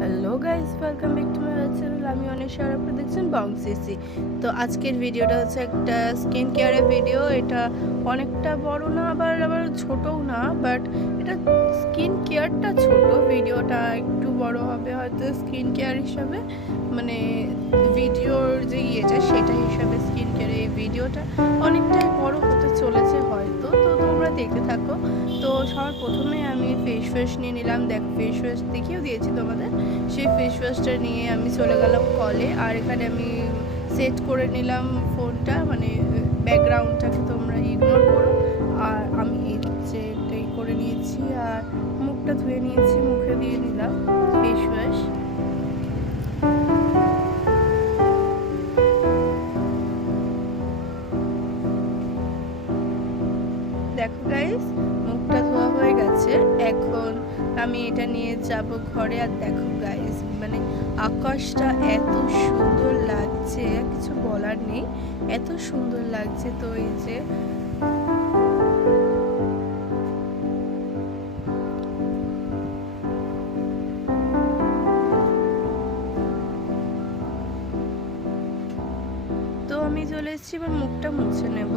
Hello guys, welcome back to my channel. আমি অনিশা আর আপনারা দেখছেন বংসিসি। তো আজকের ভিডিওটা হচ্ছে একটা স্কিন কেয়ারের ভিডিও। এটা অনেকটা বড় না, আবার ছোটও না, বাট এটা স্কিন কেয়ারটা ছোট, ভিডিওটা একটু বড় হবে হয়তো স্কিন কেয়ার হিসাবে, মানে ভিডিওর যে ইয়েটা সেটা হিসাবে স্কিন কেয়ারের এই ভিডিওটা অনেকটাই বড় হতে চলেছে হয়তো। তো তোমরা দেখতে থাকো। তো সবার প্রথমে আমি ফেস ওয়াশ নিয়ে নিলাম। দেখো, ফেস ওয়াশ দেখিয়েও দিয়েছি তোমাদের। সেই ফেস ওয়াশটা নিয়ে আমি চলে গেলাম কলে, আর এখানে আমি সেট করে নিলাম ফোনটা, মানে ব্যাকগ্রাউন্ডটাকে তোমরা ইগনোর করো। আর আমি এটাই করে নিয়েছি, আর মুখটা ধুয়ে নিয়েছি, মুখে দিয়ে নিলাম ফেস ওয়াশ। দেখো গাইস, মুখটা ধোয়া হয়ে গেছে। এখন আমি এটা নিয়ে যাব ঘরে। আর দেখো গাইস, মানে আকাশটা এত সুন্দর লাগছে, কিছু বলার নেই, এত সুন্দর লাগছে। তো এই যে তো আমি চলে এসেছি, এবার মুখটা মুছে নেব।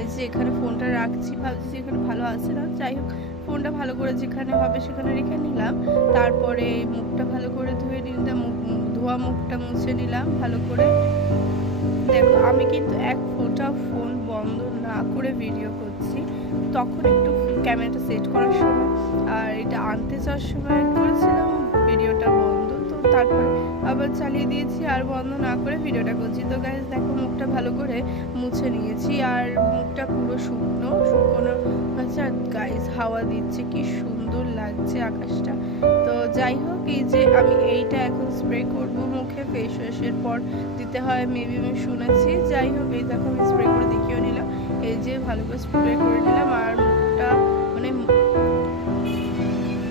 এই যে এখানে ফোনটা রাখছি, ভাবছি এখানে ভালো আসে না, যাই হোক ফোনটা ভালো করে যেখানে হবে সেখানে রেখে নিলাম। তারপরে মুখটা ভালো করে ধুয়ে নিলাম, ধোয়া মুখটা মুছে নিলাম ভালো করে। দেখো, আমি কিন্তু এক ফোঁটা ফোন বন্ধ না করে ভিডিও করছি। তখন একটু ক্যামেরাটা সেট করার সময় আর এটা আনতে যাওয়ার সময় করেছিলাম ভিডিওটা বন্ধ, তো তারপরে আবার চালিয়ে দিয়েছি আর বন্ধ না করে ভিডিওটা করছি। তো গাইস দেখো, মুখটা ভালো করে মুছে নিয়েছি, আর মুখটা পুরো শুকনো হয়েছে। আর গাইস হাওয়া দিচ্ছে, কি সুন্দর লাগছে আকাশটা। তো যাই হোক, এই যে আমি এইটা এখন স্প্রে করব মুখে। ফেস ওয়াশের পর দিতে হয় মেবি, আমি শুনেছি। যাই হোক, এই দেখো আমি স্প্রে করে দেখিয়েও নিলাম। এই যে ভালো করে স্প্রে করে নিলাম, আর মুখটা মানে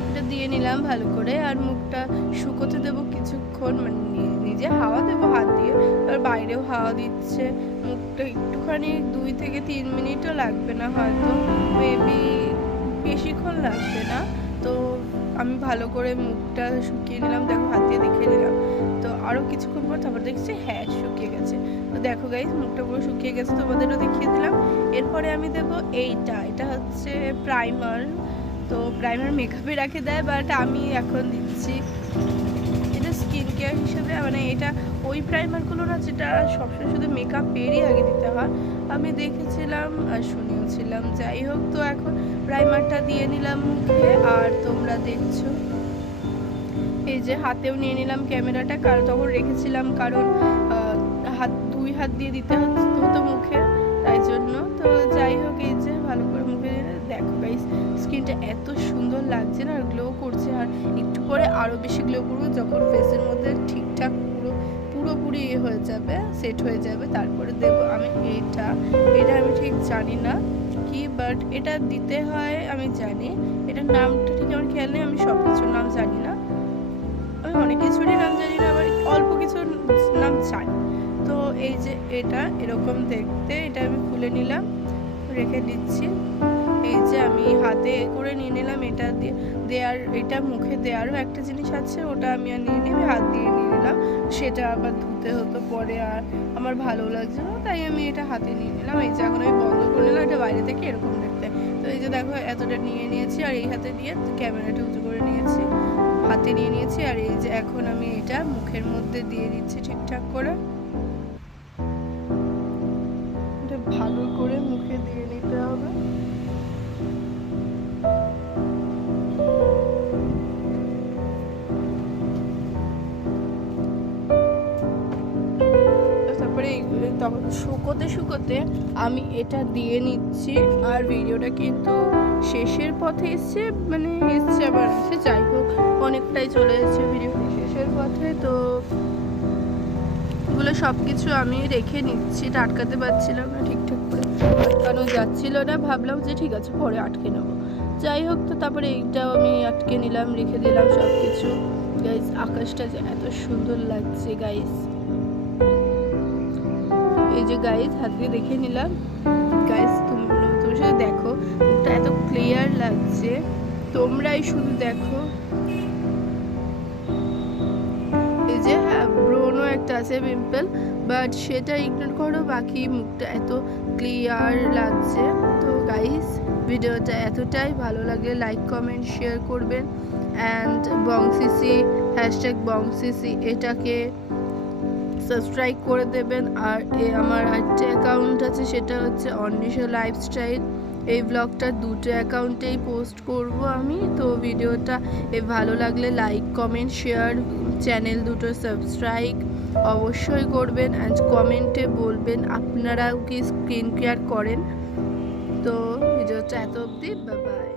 এটা দিয়ে নিলাম ভালো করে। আর মুখটা শুকোতে দেবো কিছুক্ষণ, মানে নিজে হাওয়া দেবো হাত দিয়ে, আর বাইরেও হাওয়া দিচ্ছে। মুখটা একটুখানি 2 থেকে 3 মিনিটও লাগবে না, হয়তো মেবি বেশিক্ষণ লাগবে না। তো আমি ভালো করে মুখটা শুকিয়ে নিলাম, দেখো হাত দিয়ে দেখে নিলাম। তো আরও কিছুক্ষণ পর তারপর দেখছি হ্যাঁ শুকিয়ে গেছে। তো দেখো গাইস, মুখটা পুরো শুকিয়ে গেছে, তোমাদেরও দেখিয়ে দিলাম। এরপরে আমি দেবো এটা হচ্ছে প্রাইমার। তো প্রাইমার মেকআপে রেখে দেয়, বাট আমি এখন দিচ্ছি এটা স্কিন কেয়ার হিসেবে। মানে এটা ওই প্রাইমারগুলো না যেটা সবসময় শুধু মেকআপেরই আগে দিতে হয়, আমি দেখেছিলাম আর শুনিয়েছিলাম। যাই হোক, তো এখন প্রাইমারটা দিয়ে নিলাম মুখে। আর তোমরা দেখছো এই যে হাতেও নিয়ে নিলাম ক্যামেরাটা, কারণ তখন রেখেছিলাম, কারণ দুই হাত দিয়ে দিতে হতো মুখে, তাই জন্য। তো যাই হোক, এই যে ভালো করে মুখে দেখো গাইস, স্কিনটা এত সুন্দর লাগছে না, গ্লো করছে। আর একটু পরে আরও বেশি গ্লো করবো যখন ফেসের মধ্যে ঠিকঠাক পুরোপুরি হয়ে যাবে, সেট হয়ে যাবে। তারপরে দেবো আমি এটা আমি ঠিক জানি না কি, বাট এটা দিতে হয় আমি জানি। এটার নামটা ঠিক আমার খেয়াল নেই, আমি সব কিছুর নাম জানি না, আমি অনেক কিছুরই নাম জানি না, আবার অল্প কিছুর নাম জানি। তো এই যে এটা এরকম দেখতে, এটা আমি খুলে নিলাম, রেখে দিচ্ছি। এই যে আমি হাতে করে নিয়ে নিলাম, এটা দেওয়ার, এটা মুখে দেওয়ারও একটা জিনিস আছে, ওটা আমি আর নিয়ে নিয়ে হাত দিয়ে নিয়ে নিলাম। সেটা আবার ধুতে হতো পরে, আর আমার ভালো লাগছে না, তাই আমি এটা হাতে নিয়ে নিলাম। এই যে এখন আমি বন্ধ করে নিলাম, এটা বাইরে থেকে এরকম দেখতে। তো এই যে দেখো, এতটা নিয়ে নিয়েছি, আর এই হাতে দিয়ে ক্যামেরাটা উঁচু করে নিয়েছি, হাতে নিয়ে নিয়েছি। আর এই যে এখন আমি এটা মুখের মধ্যে দিয়ে দিচ্ছি ঠিকঠাক করে। এটা ভালো করে মুখে দিয়ে নিতে হবে। তারপরে তখন শুকোতে আমি এটা দিয়ে নিচ্ছি। আর ভিডিওটা কিন্তু শেষের পথে এসছে, মানে এসছে আবার এসছে, যাই হোক অনেকটাই চলে এসছে ভিডিওটি শেষের পথে। তো এগুলো সব কিছু আমি রেখে নিচ্ছি, এটা আটকাতে পারছিলাম না ঠিকঠাক করে, আটকানো যাচ্ছিল না, ভাবলাম যে ঠিক আছে পরে আটকে নেবো। যাই হোক, তো তারপরে এইটাও আমি আটকে নিলাম, রেখে দিলাম সব কিছু। গাইস, আকাশটা যে এত সুন্দর লাগছে গাইস, এই যে গাইস হাত দিয়ে দেখে নিলাম। গাইস তুমি শুধু দেখো, মুখটা এত ক্লিয়ার লাগছে, তোমরাই শুধু দেখো। আছে পিম্পল, বাট সেটা ইগনোর করো, বাকি মুখটা এত ক্লিয়ার লাগছে। তো গাইস ভিডিওটা এতটাই, ভালো লাগলে লাইক কমেন্ট শেয়ার করবেন অ্যান্ড বংসিসি #বংসিসি এটাকে সাবস্ক্রাইব করে দেবেন। আর আমার আরেকটা অ্যাকাউন্ট আছে, সেটা হচ্ছে অন্বেষা লাইফস্টাইল। এই ব্লগটা দুটো অ্যাকাউন্টেই পোস্ট করব আমি। তো ভিডিওটা ভালো লাগলে লাইক কমেন্ট শেয়ার, চ্যানেল দুটো সাবস্ক্রাইব অবশ্যই করবেন অ্যান্ড কমেন্টে বলবেন আপনারাও কি স্কিন কেয়ার করেন। তো ভিডিওটা এত অবধি, বাই বাই।